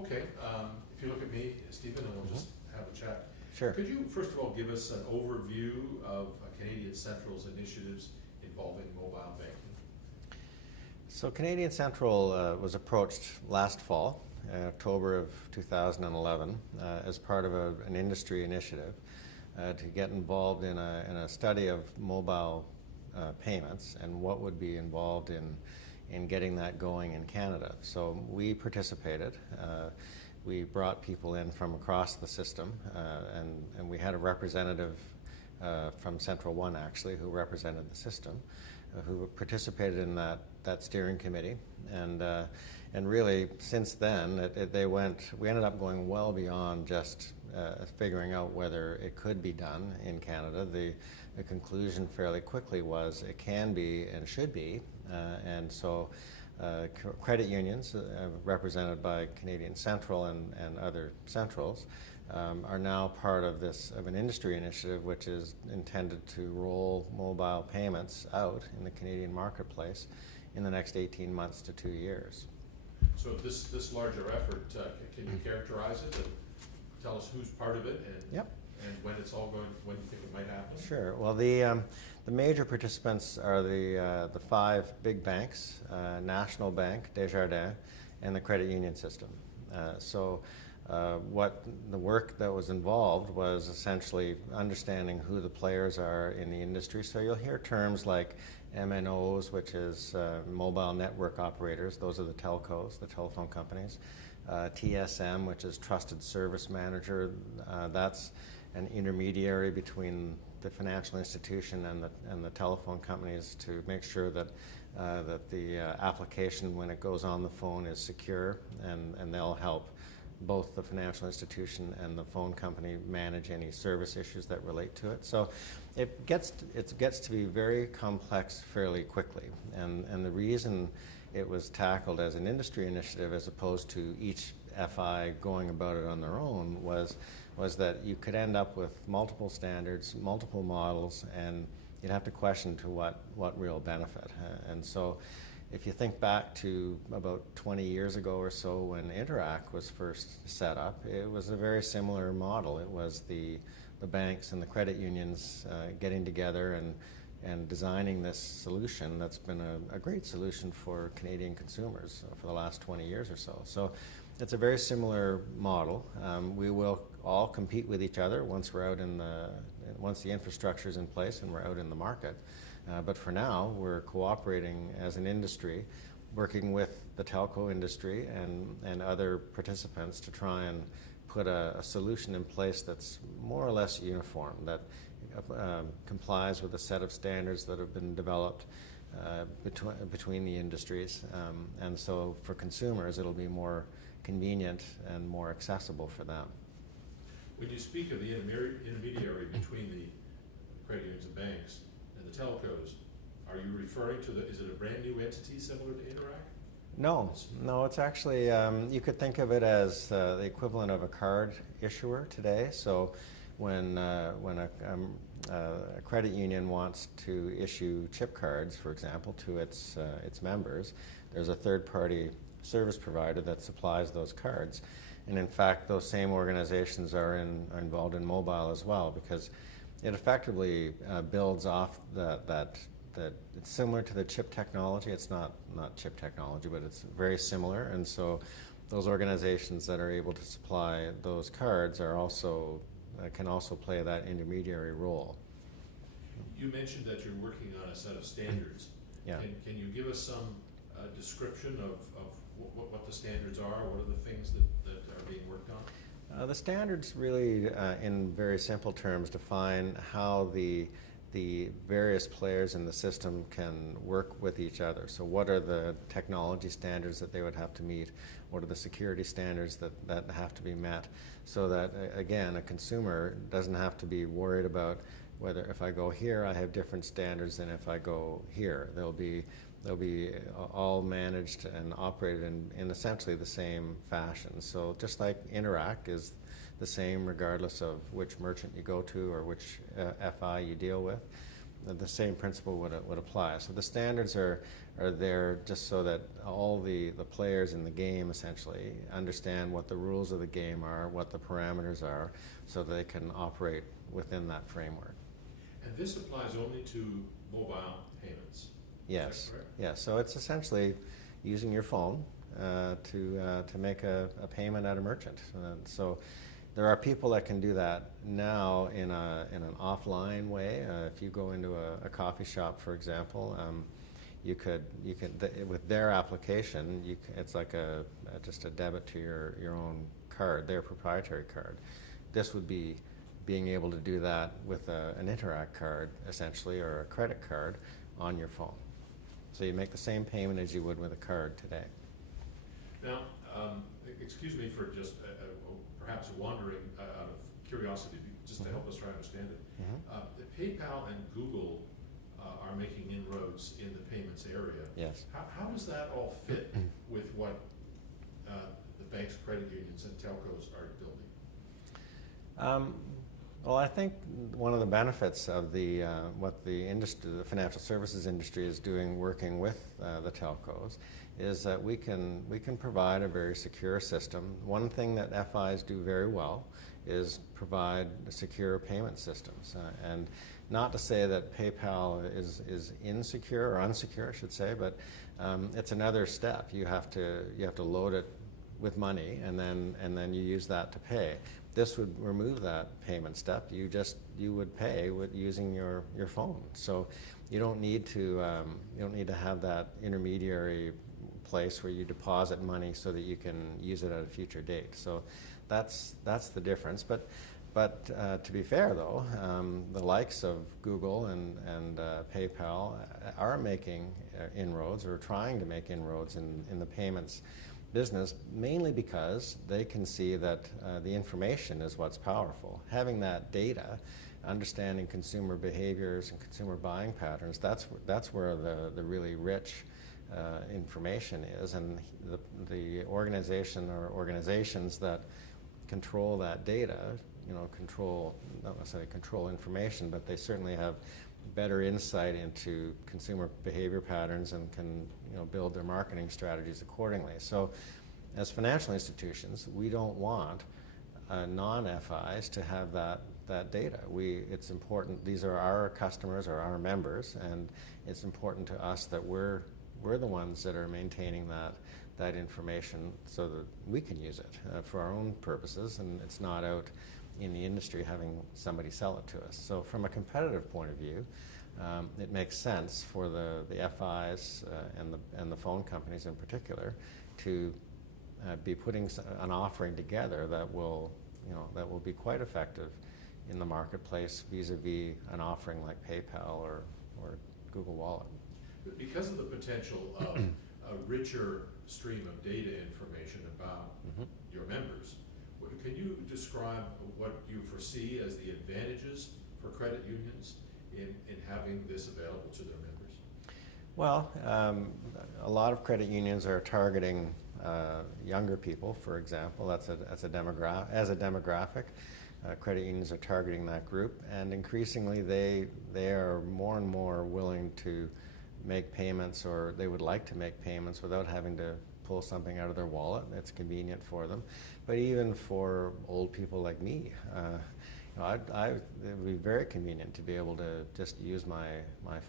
Okay, if you look at me, Stephen, and we'll just have a chat. Sure. Could you, first of all, give us an overview of Canadian Central's initiatives involving mobile banking? So Canadian Central was approached last fall, October of 2011, as part of an industry initiative to get involved in a study of mobile payments and what would be involved in getting that going in Canada. So we participated. We brought people in from across the system, and we had a representative from Central One, actually, who represented the system, who participated in that steering committee. And really, since then, we ended up going well beyond just figuring out whether it could be done in Canada. The conclusion fairly quickly was it can be and should be. And so credit unions, represented by Canadian Central and other centrals, are now part of an industry initiative which is intended to roll mobile payments out in the Canadian marketplace in the next 18 months to 2 years. So this larger effort, can you characterize it and tell us who's part of it and, Yep. and when it's all going, when you think it might happen? Sure. Well, the major participants are the 5 big banks, National Bank, Desjardins, and the credit union system. What the work that was involved was essentially understanding who the players are in the industry. So you'll hear terms like MNOs, which is mobile network operators. Those are the telcos, the telephone companies. TSM, which is Trusted Service Manager. That's an intermediary between the financial institution and the telephone companies to make sure that the application, when it goes on the phone, is secure, and they'll help both the financial institution and the phone company manage any service issues that relate to it. So it gets to be very complex fairly quickly, and the reason it was tackled as an industry initiative as opposed to each FI going about it on their own was that you could end up with multiple standards, multiple models, and you'd have to question to what real benefit. And so if you think back to about 20 years ago or so when Interac was first set up, it was a very similar model. It was the banks and the credit unions getting together and designing this solution that's been a great solution for Canadian consumers for the last 20 years or so. So it's a very similar model. We will all compete with each other once the infrastructure is in place and we're out in the market. But for now, we're cooperating as an industry, working with the telco industry and other participants to try and put a solution in place that's more or less uniform, that complies with a set of standards that have been developed between the industries. And so for consumers, it'll be more convenient and more accessible for them. When you speak of the intermediary between the credit unions and banks and the telcos, are you referring to is it a brand new entity similar to Interac? No, it's actually, you could think of it as the equivalent of a card issuer today. So when a credit union wants to issue chip cards, for example, to its members, there's a third-party service provider that supplies those cards. And in fact, those same organizations are involved in mobile as well, because it effectively builds off that it's similar to the chip technology. It's not chip technology, but it's very similar. And so those organizations that are able to supply those cards are can also play that intermediary role. You mentioned that you're working on a set of standards. Yeah. Can you give us some description of what the standards are? What are the things that are being worked on? The standards really, in very simple terms, define how the various players in the system can work with each other. So what are the technology standards that they would have to meet? What are the security standards that have to be met? So that, again, a consumer doesn't have to be worried about whether if I go here, I have different standards than if I go here. They'll be all managed and operated in essentially the same fashion. So just like Interac is the same regardless of which merchant you go to or which FI you deal with, the same principle would apply. So the standards are there just so that all the players in the game essentially understand what the rules of the game are, what the parameters are, so they can operate within that framework. And this applies only to mobile payments? Yes. Is that correct? Yes. So it's essentially using your phone to make a payment at a merchant. So there are people that can do that now in an offline way. If you go into a coffee shop, for example, you could with their application, it's like just a debit to your own card, their proprietary card. This would be being able to do that with an Interact card, essentially, or a credit card on your phone. So you make the same payment as you would with a card today. Now, excuse me for just perhaps wandering out of curiosity, just to help us try to understand it. The PayPal and Google are making inroads in the payments area. Yes. How does that all fit with what the banks, credit unions, and telcos are building? Well, I think one of the benefits of what the financial services industry is doing, working with the telcos, is that we can provide a very secure system. One thing that FIs do very well is provide secure payment systems, and not to say that PayPal is insecure or unsecure, I should say, but it's another step. You have to load it with money, and then you use that to pay. This would remove that payment step. You would pay using your phone. So you don't need to have that intermediary place where you deposit money so that you can use it at a future date. So that's the difference. But to be fair, though, the likes of Google and PayPal are making inroads, or trying to make inroads in the payments business, mainly because they can see that the information is what's powerful. Having that data, understanding consumer behaviors and consumer buying patterns, that's where the really rich information is, and the organization or organizations that control that data, not necessarily control information, but they certainly have better insight into consumer behavior patterns and can build their marketing strategies accordingly. So as financial institutions, we don't want non-FIs to have that data. It's important, these are our customers or our members, and it's important to us that we're the ones that are maintaining that information so that we can use it for our own purposes, and it's not out in the industry having somebody sell it to us. So from a competitive point of view, it makes sense for the FIs and the phone companies in particular to be putting an offering together that will be quite effective in the marketplace vis-a-vis an offering like PayPal or Google Wallet. Because of the potential of a richer stream of data information about your members, can you describe what you foresee as the advantages for credit unions in having this available to their members? Well, a lot of credit unions are targeting younger people, for example. As a demographic. Credit unions are targeting that group, and increasingly they are more and more willing to make payments, or they would like to make payments without having to pull something out of their wallet. It's convenient for them. But even for old people like me, it would be very convenient to be able to just use my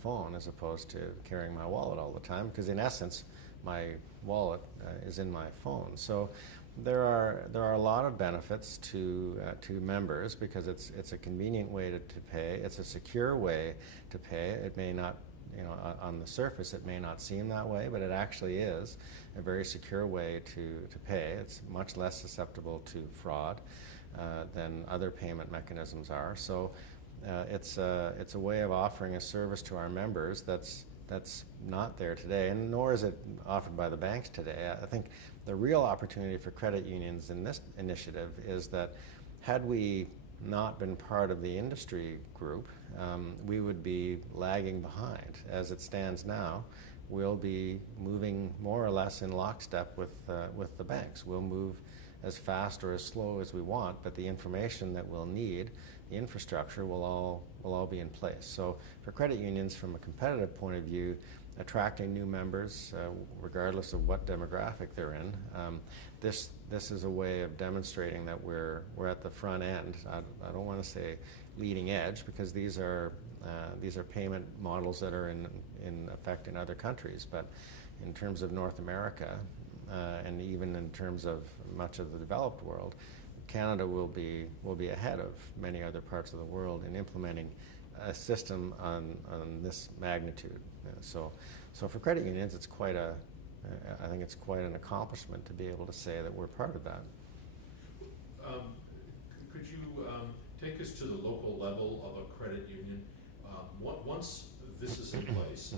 phone as opposed to carrying my wallet all the time, because in essence my wallet is in my phone. So there are a lot of benefits to members, because it's a convenient way to pay. It's a secure way to pay. It may not, on the surface it may not seem that way, but it actually is a very secure way to pay. It's much less susceptible to fraud than other payment mechanisms are. So it's a way of offering a service to our members that's not there today, and nor is it offered by the banks today. I think the real opportunity for credit unions in this initiative is that had we not been part of the industry group, we would be lagging behind. As it stands now, we'll be moving more or less in lockstep with the banks. We'll move as fast or as slow as we want, but the information that we'll need, the infrastructure, will all be in place. So for credit unions, from a competitive point of view, attracting new members, regardless of what demographic they're in, this is a way of demonstrating that we're at the front end. I don't want to say leading edge, because these are payment models that are in effect in other countries, but in terms of North America, and even in terms of much of the developed world, Canada will be ahead of many other parts of the world in implementing a system on this magnitude. So for credit unions, it's I think it's quite an accomplishment to be able to say that we're part of that. Could you take us to the local level of a credit union? Once this is in place,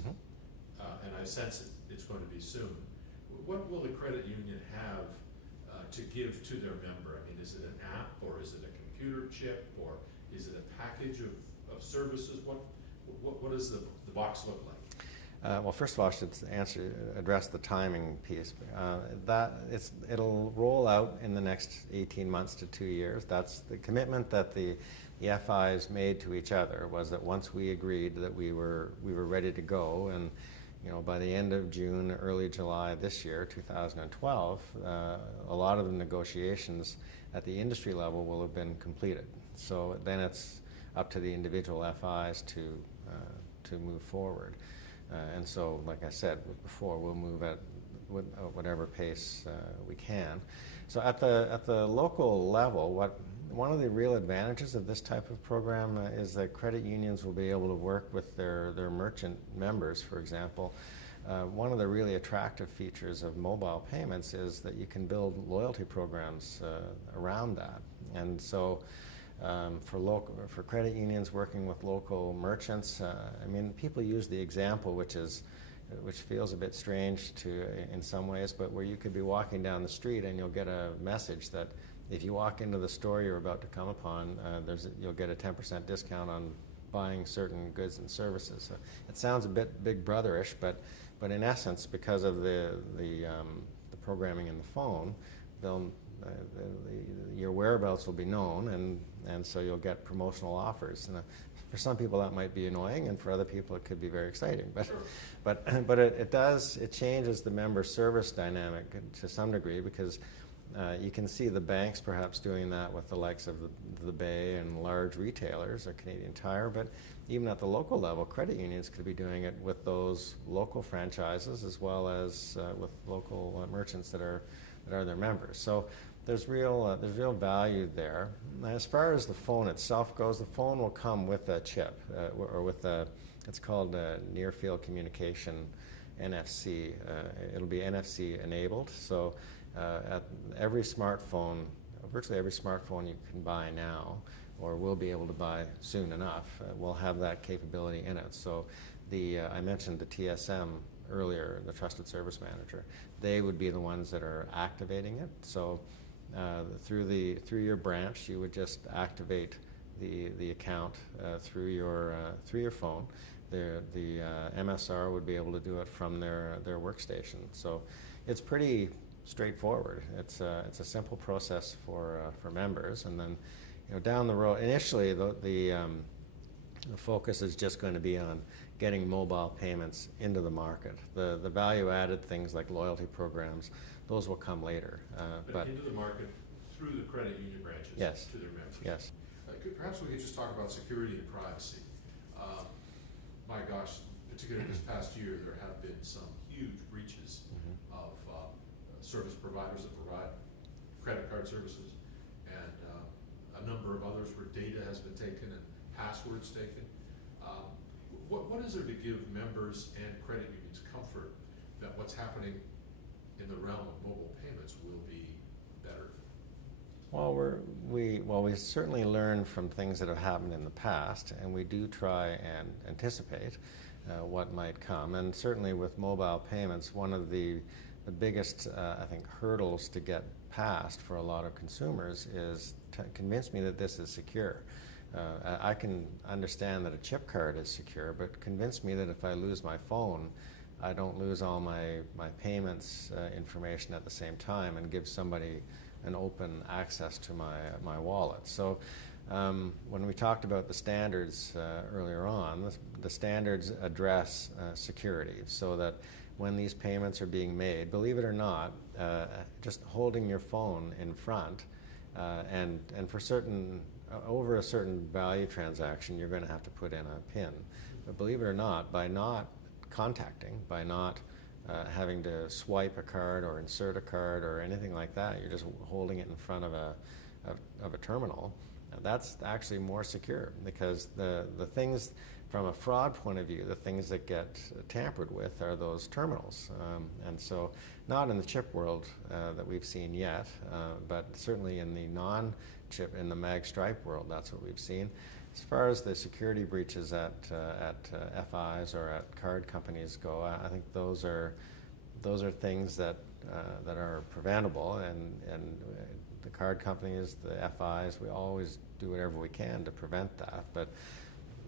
and I sense it's going to be soon, what will the credit union have to give to their member? I mean, is it an app, or is it a computer chip, or is it a package of services? What does the box look like? Well, first of all, I should address the timing piece. It'll roll out in the next 18 months to 2 years. That's the commitment that the FIs made to each other, was that once we agreed that we were ready to go, and by the end of June, early July this year, 2012, a lot of the negotiations at the industry level will have been completed. So then it's up to the individual FIs to move forward. And so, like I said before, we'll move at whatever pace we can. So at the local level, one of the real advantages of this type of program is that credit unions will be able to work with their merchant members, for example. One of the really attractive features of mobile payments is that you can build loyalty programs around that. And so for credit unions working with local merchants, I mean, people use the example, which feels a bit strange in some ways, but where you could be walking down the street and you'll get a message that if you walk into the store you're about to come upon, you'll get a 10% discount on buying certain goods and services. So it sounds a bit Big Brotherish, but in essence, because of the programming in the phone, your whereabouts will be known, and so you'll get promotional offers. And for some people that might be annoying, and for other people it could be very exciting. But it changes the member service dynamic to some degree, because you can see the banks perhaps doing that with the likes of the Bay and large retailers or Canadian Tire, but even at the local level, credit unions could be doing it with those local franchises as well as with local merchants that are their members. So there's real value there. As far as the phone itself goes, the phone will come with a chip or with it's called near field communication, NFC. It'll be NFC enabled. So at virtually every smartphone you can buy now, or will be able to buy soon enough, will have that capability in it. So I mentioned the TSM earlier, the Trusted Service Manager. They would be the ones that are activating it. So through your branch, you would just activate the account through your phone. The MSR would be able to do it from their workstation. So it's pretty straightforward. It's a simple process for members, and then down the road, initially the focus is just going to be on getting mobile payments into the market. The value-added things like loyalty programs, those will come later. But into the market through the credit union branches, yes, to their members. Yes. Perhaps we could just talk about security and privacy. My gosh, particularly this past year, there have been some huge breaches of service providers that provide credit card services, and a number of others where data has been taken and passwords taken. What is there to give members and credit unions comfort that what's happening in the realm of mobile payments will be better? Well, we certainly learn from things that have happened in the past, and we do try and anticipate what might come. And certainly with mobile payments, one of the biggest, I think, hurdles to get past for a lot of consumers is to convince me that this is secure. I can understand that a chip card is secure, but convince me that if I lose my phone, I don't lose all my payments information at the same time and give somebody an open access to my wallet. So When we talked about the standards earlier on, the standards address security, so that when these payments are being made, believe it or not, just holding your phone in front, and for certain, over a certain value transaction, you're going to have to put in a PIN. But believe it or not, by not contacting, by not having to swipe a card or insert a card or anything like that, you're just holding it in front of a terminal. That's actually more secure, because the things, from a fraud point of view, the things that get tampered with are those terminals. And so, not in the chip world that we've seen yet, but certainly in the non-chip, in the mag stripe world, that's what we've seen. As far as the security breaches at FIs or at card companies go, I think those are things that are preventable, and the card companies, the FIs, we always do whatever we can to prevent that. But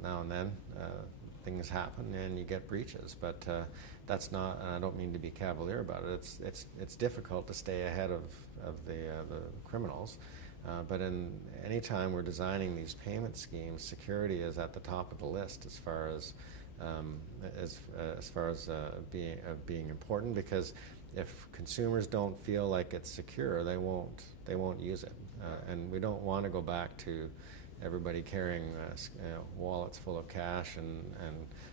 now and then things happen and you get breaches. But that's not, and I don't mean to be cavalier about it. It's difficult to stay ahead of the criminals. But in any time we're designing these payment schemes, security is at the top of the list as far as being important, because if consumers don't feel like it's secure, they won't use it. And we don't want to go back to everybody carrying wallets full of cash and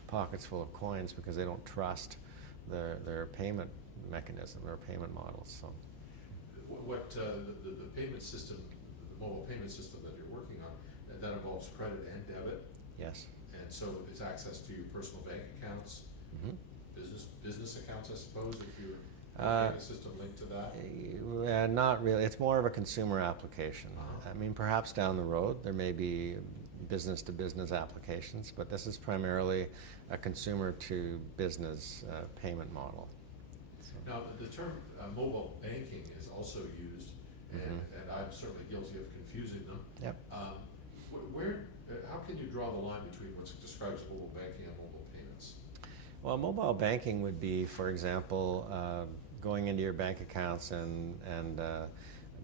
pockets full of coins, because they don't trust their payment mechanism or payment models. So, what the payment system, the mobile payment system that you're working on, that involves credit and debit. Yes. And so it's access to your personal bank accounts, Mm-hmm. business accounts, I suppose, if you're payment system linked to that. Not really. It's more of a consumer application. I mean, perhaps down the road there may be business-to-business applications, but this is primarily a consumer-to-business payment model. So. Now, the term mobile banking is also used, and I'm certainly guilty of confusing them. Yep. How can you draw the line between what's described as mobile banking and mobile payments? Well, mobile banking would be, for example, going into your bank accounts and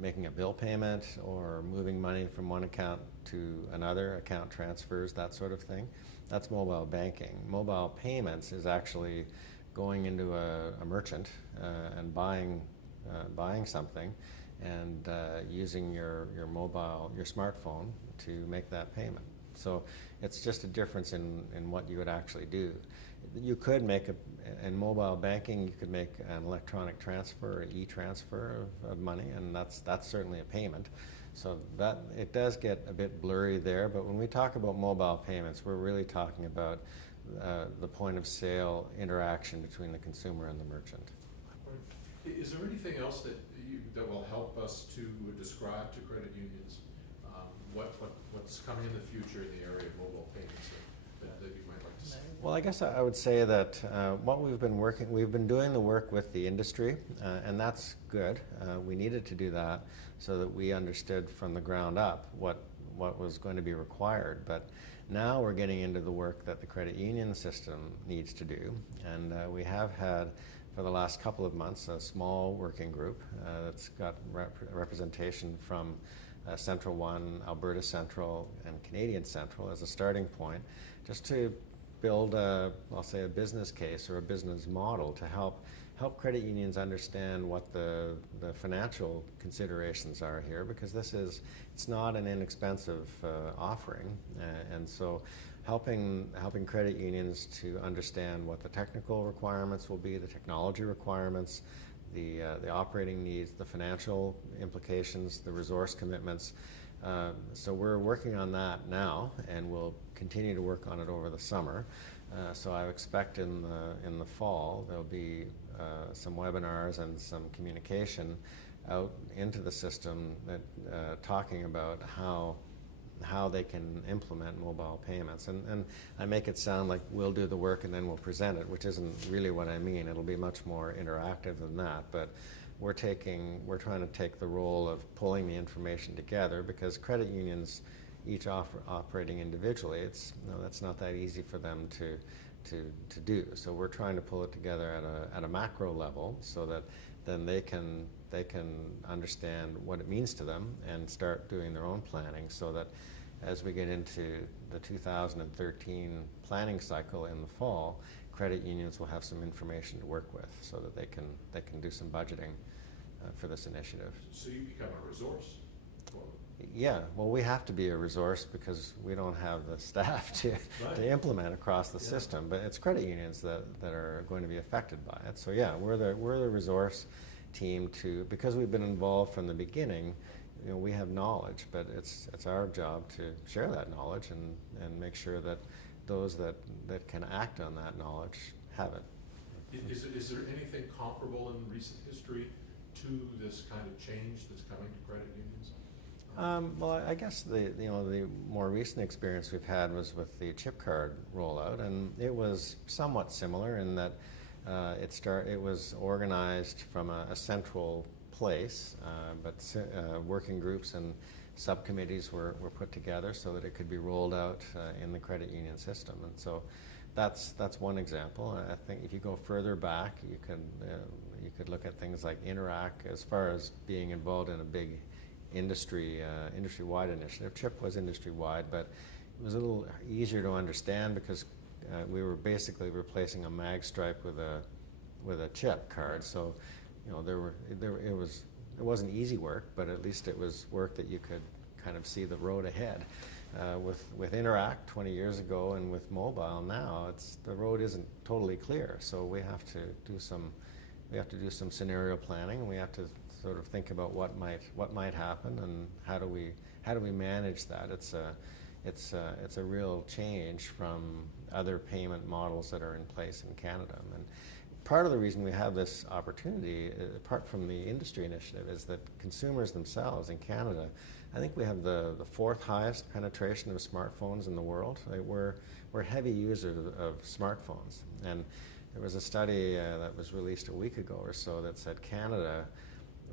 making a bill payment, or moving money from one account to another, account transfers, that sort of thing. That's mobile banking. Mobile payments is actually going into a merchant and buying something, and using your smartphone to make that payment. So it's just a difference in what you would actually do. You could make in mobile banking, you could make an electronic transfer, or e-transfer of money, and that's certainly a payment. So that, it does get a bit blurry there, but when we talk about mobile payments, we're really talking about the point of sale interaction between the consumer and the merchant. Is there anything else that will help us to describe to credit unions what's coming in the future in the area of mobile payments that you might like to see? Well, I guess I would say that what we've been doing the work with the industry, and that's good. We needed to do that so that we understood from the ground up what was going to be required. But now we're getting into the work that the credit union system needs to do, and we have had, for the last couple of months, a small working group that's got representation from Central One, Alberta Central, and Canadian Central as a starting point, just to build I'll say a business case or a business model to help credit unions understand what the financial considerations are here, because it's not an inexpensive offering, and so helping credit unions to understand what the technical requirements will be, the technology requirements, the operating needs, the financial implications, the resource commitments. So we're working on that now, and we'll continue to work on it over the summer. So I expect in the fall there'll be some webinars and some communication out into the system that talking about how they can implement mobile payments. And I make it sound like we'll do the work and then we'll present it, which isn't really what I mean. It'll be much more interactive than that. But we're trying to take the role of pulling the information together, because credit unions, each operating individually, that's not that easy for them to do. So we're trying to pull it together at a macro level, so that then they can understand what it means to them and start doing their own planning, so that as we get into the 2013 planning cycle in the fall, credit unions will have some information to work with so that they can do some budgeting for this initiative. So you become a resource for them. Yeah, well, we have to be a resource because we don't have the staff to implement across the system. But it's credit unions that are going to be affected by it. So yeah, we're the resource team because we've been involved from the beginning. You know, we have knowledge, but it's our job to share that knowledge and make sure that those that can act on that knowledge have it. Is there anything comparable in recent history to this kind of change that's coming to credit unions? Well, I guess the more recent experience we've had was with the chip card rollout, and it was somewhat similar in that it was organized from a central place, but working groups and subcommittees were put together so that it could be rolled out in the credit union system. And so that's one example. I think if you go further back, you could look at things like Interac as far as being involved in a big industry-wide initiative. CHIP was industry-wide, but it was a little easier to understand because we were basically replacing a mag stripe with a chip card. So, you know, it wasn't easy work, but at least it was work that you could kind of see the road ahead. With Interac 20 years ago and with mobile now, the road isn't totally clear. So we have to do some scenario planning, and we have to sort of think about what might happen and how do we manage that. It's a real change from other payment models that are in place in Canada. And part of the reason we have this opportunity, apart from the industry initiative, is that consumers themselves in Canada, I think we have the fourth highest penetration of smartphones in the world. We're heavy users of smartphones. And there was a study that was released a week ago or so that said Canada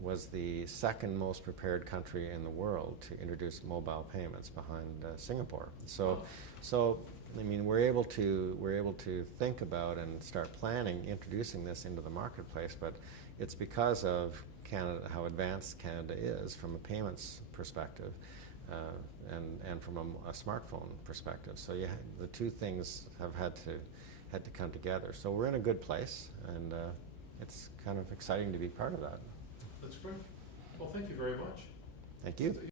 was the second most prepared country in the world to introduce mobile payments behind Singapore. So I mean, we're able to think about and start planning introducing this into the marketplace, but it's because of Canada, how advanced Canada is from a payments perspective, and from a smartphone perspective. So the two things have had to come together. So we're in a good place, and it's kind of exciting to be part of that. That's great. Well, thank you very much. Thank you.